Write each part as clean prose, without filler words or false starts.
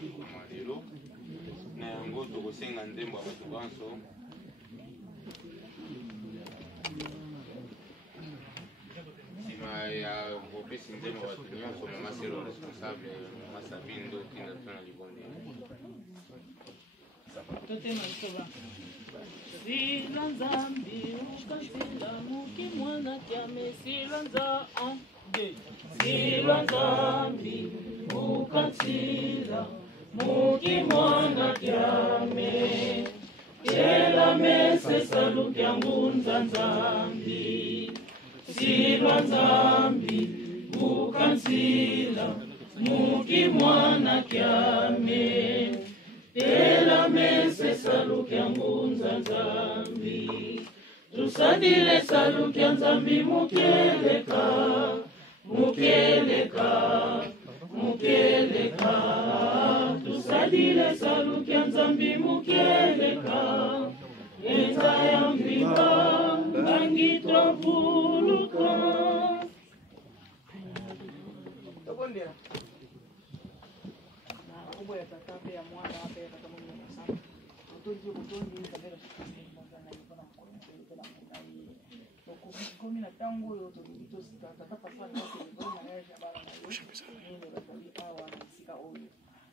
tokoma lelo na yango tokosenga ndembo ya bato banso nsima ya kopesi ndembo ya bato nyonso mama selo responsable mama Sabindo tinda biso na libondi totema lisoba sila nzambi ukasila muki mwana kyame sila nzambi ukasila muki mwana kyame kela mese saluki yangu nzambi sila nzambi ukasila muki mwana kyame Tela mese saluki yangu nzambi tusadile saluki ya nzambi mukeleka tusadile saluki ya nzambi mukeleka enza ya mbika bangi twavuluka tokondela kubwa ya tata pe ya mwana hapa ya tata mwenye sana mtoto kutondi kabela shikana na mkono kwa komi na tango yo to tata papa na ko na mariage ya bala na yo ni batali awa na sika oyo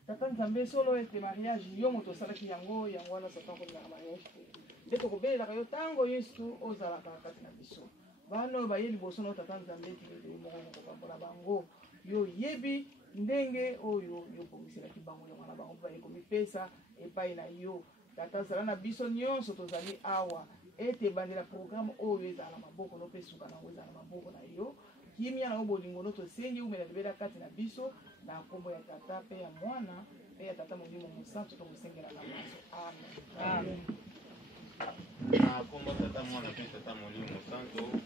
tata nzambe solo ete mariage yo moto salaki yango na satan ko na mariage ndeko ko bela yo tango yesu ozala kati na biso bano ba yeli boso no tata nzambe ki mo ko ba bango yo yebi ndenge oyo yokomisela kibango ya mwana bango baye komipesa epai na yo tata zala na biso nyonso tozali awa ete bandela programme oyo ezala na maboko no pesuka nango ezala na maboko na yo kimia na bolingo no tosengi umela libela kati na biso na kombo ya tata pe ya mwana pe ya tata molimo mosantu tokosengela na maso amen na kombo tata mwana pe tata molimo mosantu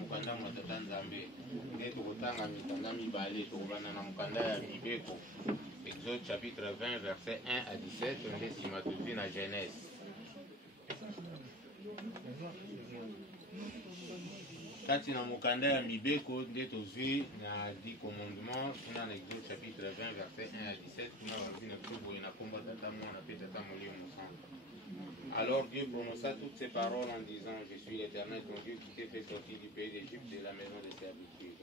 mukanda mwa tata nzambe nde tokotanga mikanda mibale tokobanda na mukanda ya mibeko Exode chapitre 20 verset 1 à 17 nde nsima tozwi na Genèse kati na mukanda ya mibeko nde tozwi na 10 commandement kuna na Exode chapitre 20 verset 1 à 17 kuna bazwi na biso boye na kombo tata mwana pe tata molimo mosantu. Alors Dieu prononça toutes ces paroles en disant, je suis l'Éternel, ton Dieu, qui t'ai fait sortir du pays d'Égypte, de la maison de servitude.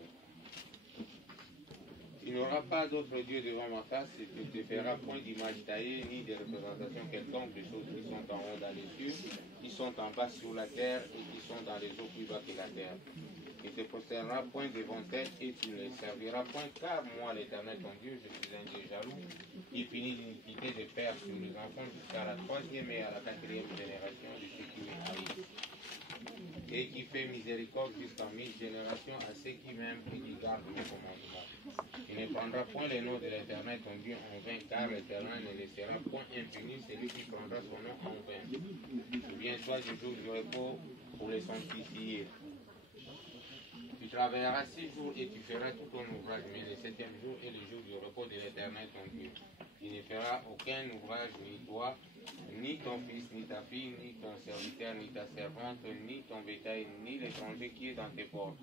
Il n'y aura pas d'autre Dieu devant ma face, et tu ne te feras point d'image taillée, ni de représentation quelconque de choses qui sont en haut dans les cieux, qui sont en bas sur la terre, et qui sont dans les eaux plus bas que la terre. Il ne te prosterneras point devant elle, et tu ne les serviras point, car moi, l'Éternel, ton Dieu, je suis un Dieu jaloux, qui finit l'iniquité des pères sur les enfants jusqu'à la 3e et à la 4e génération de ceux qui me haïssent, et qui fait miséricorde jusqu'en 1000 générations à ceux qui m'aiment et qui gardent mes commandements. Tu ne prendras point le nom de l'Éternel, ton Dieu, en vain, car l'Éternel ne laissera point impuni celui qui prendra son nom en vain. Souviens-toi du jour du repos pour le sanctifier. Tu travailleras 6 jours et tu feras tout ton ouvrage, mais le 7e jour est le jour du repos de l'Éternel, ton Dieu. Tu ne feras aucun ouvrage, ni toi, ni ton fils, ni ta fille, ni ton serviteur, ni ta servante, ni ton bétail, ni l'étranger qui est dans tes portes.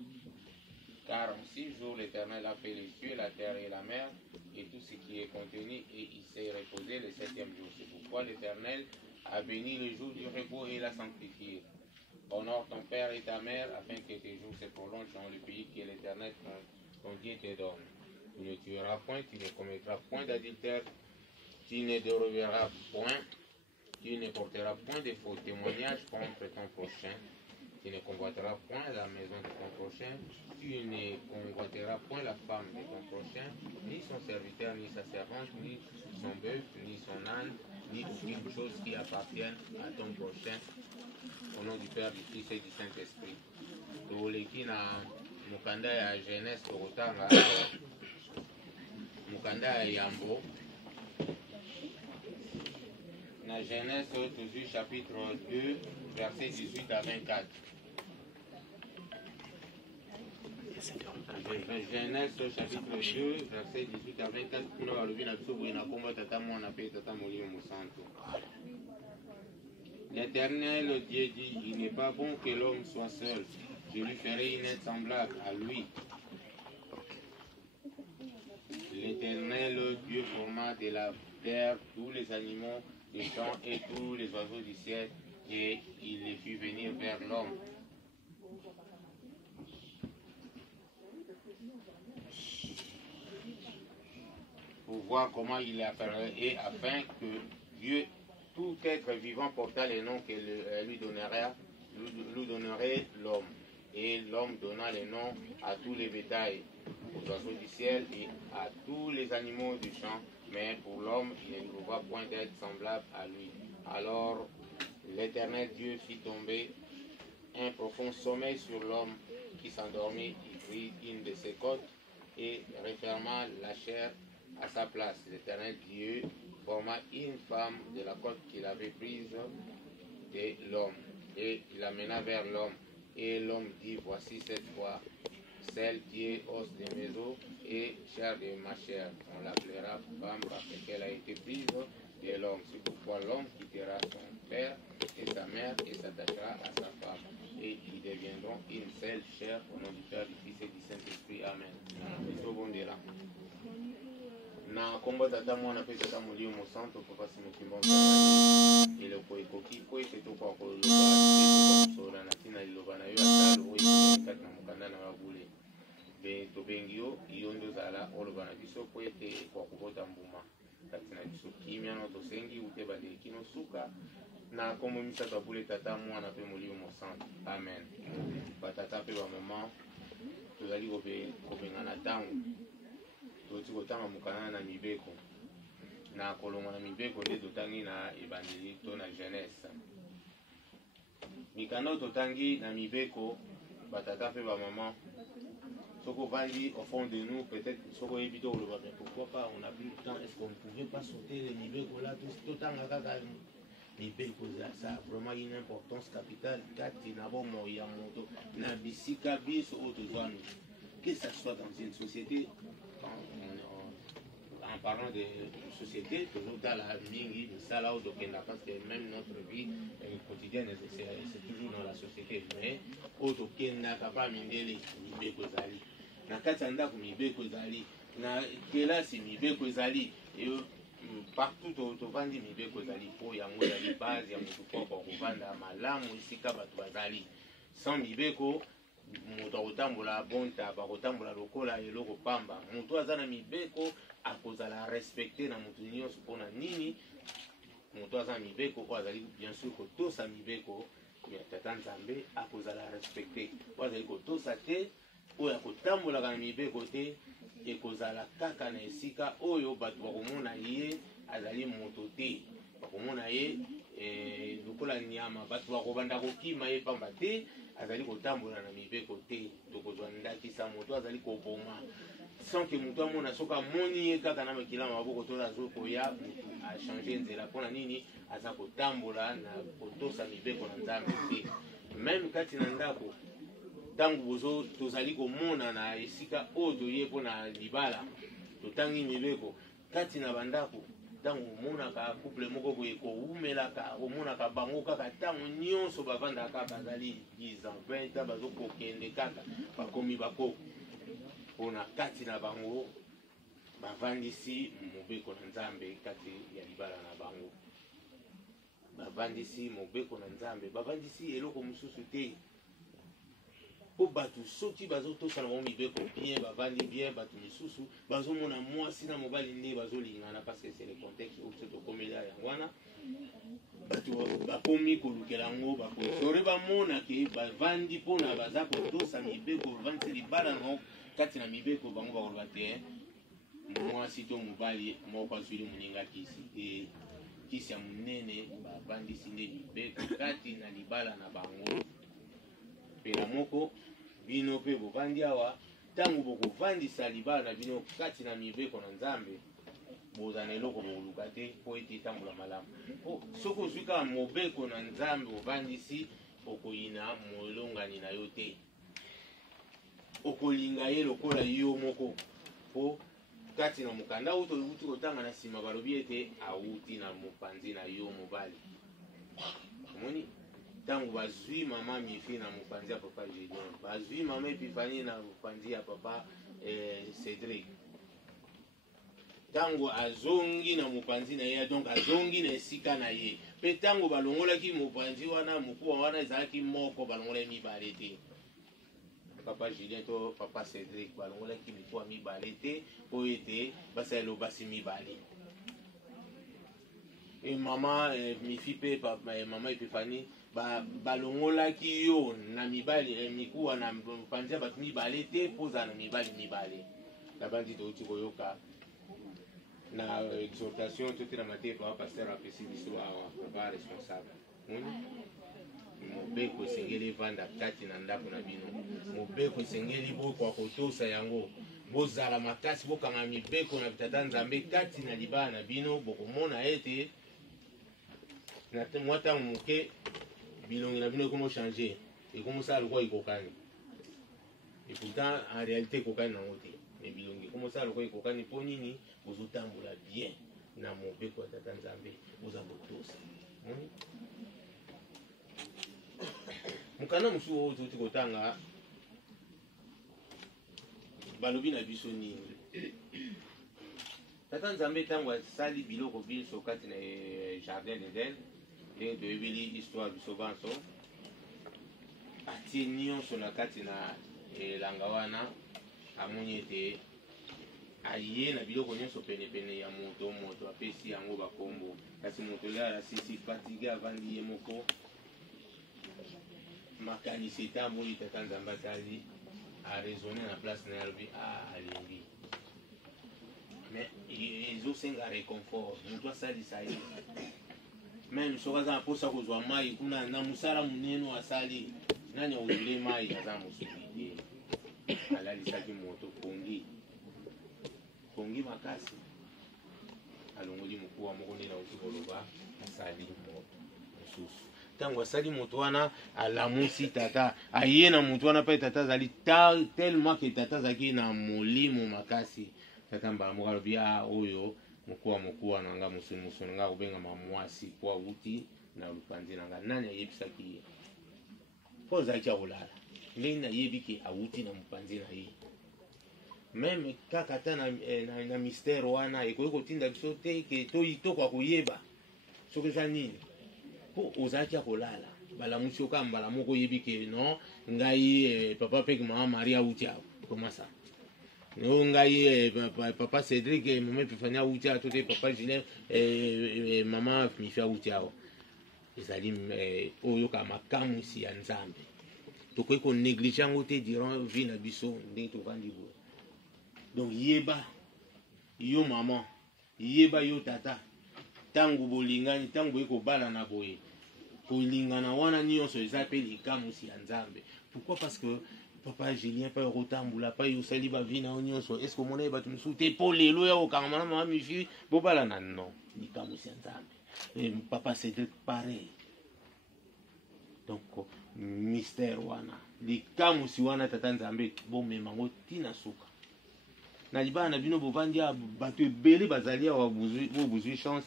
Car en 6 jours l'Éternel a fait les cieux, la terre et la mer, et tout ce qui est contenu, et il s'est reposé le 7e jour. C'est pourquoi l'Éternel a béni le jour du repos et l'a sanctifié. Honore ton père et ta mère, afin que tes jours se prolongent dans le pays que l'Éternel, ton Dieu, te donne. Tu ne tueras point, tu ne commettras point d'adultère, tu ne déroberas point, tu ne porteras point de faux témoignages contre ton prochain, tu ne convoiteras point la maison de ton prochain, tu ne convoiteras point la femme de ton prochain, ni son serviteur, ni sa servante, ni son bœuf, ni son âne, ni aucune chose qui appartienne à ton prochain. Au nom du Père, du Fils et du Saint-Esprit. Toleki na mukanda ya Genèse tokotanga mukanda ya Yambo. Na Genèse tozwi chapitre 2 verset 18 à 24. Genèse chapitre 2 verset 18 à 24 kuna balobi na biso boye na kombo tata mwana pe tata molimo mosantu. L'Éternel Dieu dit, il n'est pas bon que l'homme soit seul. Je lui ferai une aide semblable à lui. L'Éternel Dieu forma de la terre tous les animaux des champs et tous les oiseaux du ciel, et il les fit venir vers l'homme. Pour voir comment il apparaît, et afin que Dieu, tout être vivant, porta les noms qu'elle lui donnerait l'homme. Et l'homme donna les noms à tous les bétails, aux oiseaux du ciel et à tous les animaux du champ, mais pour l'homme, il ne trouva point d'être semblable à lui. Alors l'Éternel Dieu fit tomber un profond sommeil sur l'homme qui s'endormit. Il prit une de ses côtes et referma la chair à sa place. L'Éternel Dieu forma une femme de la côte qu'il avait prise de l'homme et il l'amena vers l'homme. Et l'homme dit, voici cette fois celle qui est os de mes os et chair de ma chair. On l'appellera femme parce qu'elle a été prise de l'homme. C'est pourquoi l'homme quittera son père et sa mère et s'attachera à sa femme. Et ils deviendront une seule chair au nom du Père, du Fils et du Saint-Esprit. Amen. Na kombo tata mwana pe tata mulio mosanto papa simukimbo mzalani ile kwa ikoki kwa ito kwa koloba ito kwa na tina liloba na yo atalo oyo kati na mukanda na babule be to bengio yondo zala oloba na biso kwa ete kwa kubota mbuma kati na biso kimia no to sengi ute bale kino suka na kombo misato abule tata mwana pe mulio mosanto. Amen. Batata pe ba mama tozali kobengana tango toti kotanga mukana na mibeko na kolonga na mibeko nde totangi na ebandeli to na jeunesse mikanda totangi na mibeko batata pe ba maman soko vandi au fond de nous peut-être soko éviter au loba mais pourquoi pas on a plus de temps, est-ce qu'on ne pouvait pas sauter les mibeko là totanga kaka mibeko ça a vraiment une importance capitale kati na bomo ya moto na bisika biso otozwanu que ça soit dans une société. En parlant de société, toujours dans la mingi, ça là où parce que même notre vie quotidienne, c'est toujours dans la société. Mais, auto kenda kapa mindele mibeko zali. Na katanda ku mibeko zali. Na kelasi mibeko zali. Et partout au vandi mibeko zali. Po ya mo zali base ya mutu kwa kuvanda malamu isika batu bazali. Sans mibeko moto akotambola bonta bakotambola lokola eloko pamba moto aza na mibeko akozala respecte na moto nyonso mpona nini moto aza na mibeko oyo azali bien sûr kotosa mibeko ya tata nzambe akozala respecte oyo azali kotosa te oyo akotambolaka na mibeko te ekozala kaka na esika oyo bato bakomona ye azali moto te bakomona ye lokola nyama bato bakobanda kokima ye pamba te azali kotambola na mibeko te tokozwa ndakisa moto azali koboma sans que moto amona soki amoni ye kaka na makila maboko to azokoya moto achange nzela mpona nini aza kotambola na kotosa mibeko na nzambe te. Même kati na ndako ntango bozo tozali komona na esika oyo toye mpona libala totangi mibeko kati na bandako ntango omonaka couple moko boye koumelaka omonaka bango kaka ntango nyonso bavandaka kaka bazali 10 ans 20 ans bazokokende kaka bakomi bakoko mpona kati na bango bavandisi mobeko na nzambe kati ya libala na bango bavandisi mobeko na nzambe bavandisi eloko mosusu te po bato soki bazotosana bango mibeko bien bavandi bien bato misusu bazomona mwasi na mobali nde bazolingana parce que c'est le contexte oyo tokomeli yango wana bato bakomi kolukela yango bakotore bamona ke bavandi mpona baza kotosa mibeko bavandisi libala nango kati na mibeko bango bakoloba te mwasi to mobali moko azwili moninga kisi te kisi ya monene bavandisi nde mibeko kati na libala na bango pela moko bino pe bovandi awa ntango bokovandisa libala na bino kati na mibeko na nzambe bozana eloko bokoluka te mpo ete etambola malamu soki ozwi kaka mobeko na nzambe ovandisi okoyina molongani na yo te okolinga ye lokola yo moko mpo kati na mokanda oyo toluti kotanga na nsima balobi ete awuti na mopanzi na yo mobali omoni tango bazwi mama Mifi na mopanzi ya papa Julien, bazwi mama Epifani na mopanzi ya papa Cédric, tango azongi na mopanzi na ye, donc azongi na esika na ye, pe tango balongolaki mopanzi wana mokuwa wana ezalaki moko, balongola mibale te. Papa Julien to papa Cédric balongolaki mokuwa mibale te po ete basalelo basi mibale. Et maman Mifi pe maman Epifani balongolaki yo na mibale mikuwa na mopanzi ya bato mibale te poza na mibale. Labandi touti koyoka na exhortation tout na maté par pasteur apesi biso awa responsable mobeko esengeli vanda kati na ndako na bino, mobeko esengeli boko kotosa yango, bozala makasi bokanga mibeko na bitata nzambe kati na libala na bino, bokomona ete na mwata moke bilongi na bino ekomo changer, ekomosala lokwa ekokani, et pourtant en réalité ekokani nango te, mais bilongi ekomosala lokwa ekokani mpo nini bozotambola bien na mobeko ya tata nzambe, boza botosa mukana mosusu oyo toti kotanga balobi na biso nini. Tata nzambe ntango asali biloko biso kati na jardin d'Eden, ndenge toyebeli histoire biso banso, atie nyonso na kati na elanga wana, amoni ete aye na biloko nyonso penepene ya moto apesi yango bakombo, kasi moto le alasisi fatigue avandi ye moko, makanisi etamboli tata nzambe atali araisonne na place na yalobi alembi, mais ezosenga réconfort, moto asalisa ye même soki aza na mposa kozwa mai kuna na mosala monene asali nani aozule mai aza mosuki te, alalisaki moto pongi makasi, alongoli mokuwa moko nde nauti koloba asali moto mosusu. Ntango asali moto wana alamusi tata, aye na moto wana mpe tata azali tellement ke tata azalaki na molimo makasi, tata mbala moko alobi oyo mokuwa na nga mosusu na nga kobengama mwasi po awuti na lupanzi na nga. Nani ayebisaki ye? Po azalaki akolala ndenge nayebi ke awuti na mopanzi na ye. Meme kaka ta na mystère wana ekoki kotinda biso te ke tokoka koyeba soki eza nini, po ozalaki akolala balamusi oka mbala moko oyebi ke non ngai papa mpe mama Marie awuti awa komasa, no ngai papa Cédric mama Epifani awuti awa, to te papa Julien mama Mifi awuti awa. Ezali oyoka makamwisi ya nzambe, tokoki konéglige yango te durant vie na biso ndenge tovandi boye. Donc yeba yo maman, yeba yo tata, tango bolingani, tango boye kobala na boye, kolingana wana nyonso eza pe likamusi ya nzambe. Pourquoi? Parce que papa Julien pa rotambula pa yosali ba vie na nyonso, est-ce que mona bato musu te po lelo ya okanga na mama Mifi bobala na non, likamusi ya nzambe. Papa Cédric pareil. Donc mystère wana, likamusi wana tata nzambe bomemango tina suka. Na libala na bino bovandi ya bato ebele bazali awa bozwi chance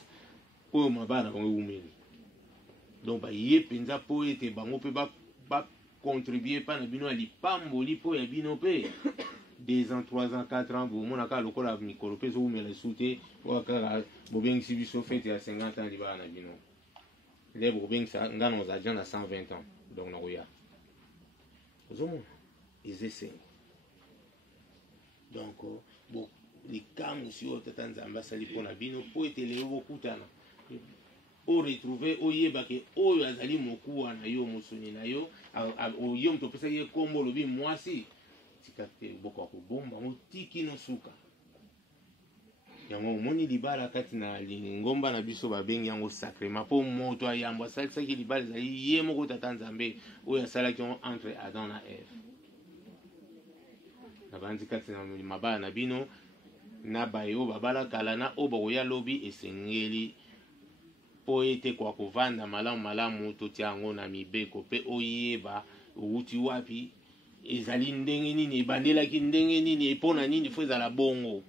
oyo mabala bango eumeli. Donc baye mpenza po ete bango mpe bacontribue pa na bino ya lipamboli po ya bino mpe 2 ans, 3 ans, 4 ans bomonaka lokola mikolo mpe ezoumela esu te po kaka bobengisi biso fete ya 50 ans libala na bino. Nde bobengisa nga na ozalija na 120 ans, donc nakoya ozomona ezesengo. Donc bon likamusi oyo tata nzambe asali mpo na bino po ete lelo bokutana o retrouve oyeba ke oyo azali mokuwa na yo mosuni na yo yo moto opesaki ye kombo olobi mwasi tika te bokoka kobomba ngo tikino suka. Yango omoni libala kati na lingomba na biso babengi yango sacrement mpo moto ayambo asalisaki libala ezali ye moko tata nzambe oyo asalaki yango entre Adam na Eve. Na bandi kati na mabala na bino na baye oyo babala kala na oyo bakoya lobi esengeli po ete kwa kovanda malamu totia yango na mibeko pe oyeba outi wapi ezali ndenge nini ebandelaki ndenge nini epona nini fo ezala bongo.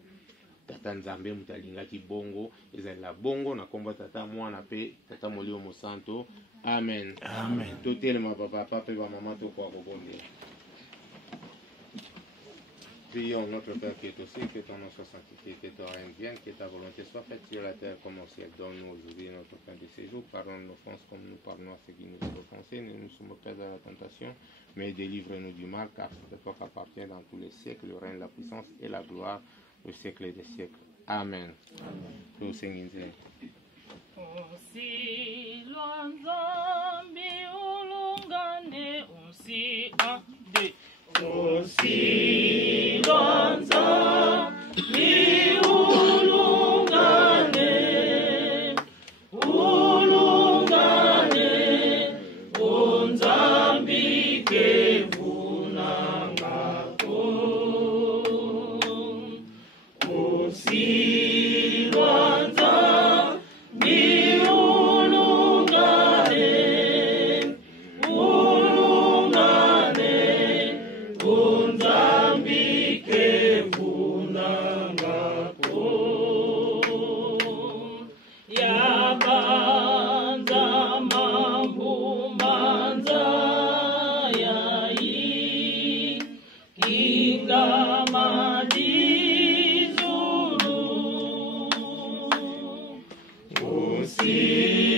tata nzambe mutalingaki bongo ezalila bongo na kombo tata mwana pe tata molimo mosanto amen Amen. totelema bapapa pe bamama tokwa kobombela. Prions notre Père qui est au ciel, que ton nom soit sanctifié, que ton règne vienne, que ta volonté soit faite sur la terre comme au ciel. Donne-nous aujourd'hui notre pain de séjour, pardonne nos offenses comme nous pardonnons à ceux qui nous ont offensés, ne nous soumets pas à la tentation, mais délivre-nous du mal, car c'est à toi qu'appartient dans tous les siècles le règne, la puissance et la gloire au siècle des siècles. Amen. Nous singons. Unsi lwanzambi ulungane unsi ade unsi lwanzambi ulungane unzambi kevunangako unsi lwanzambi See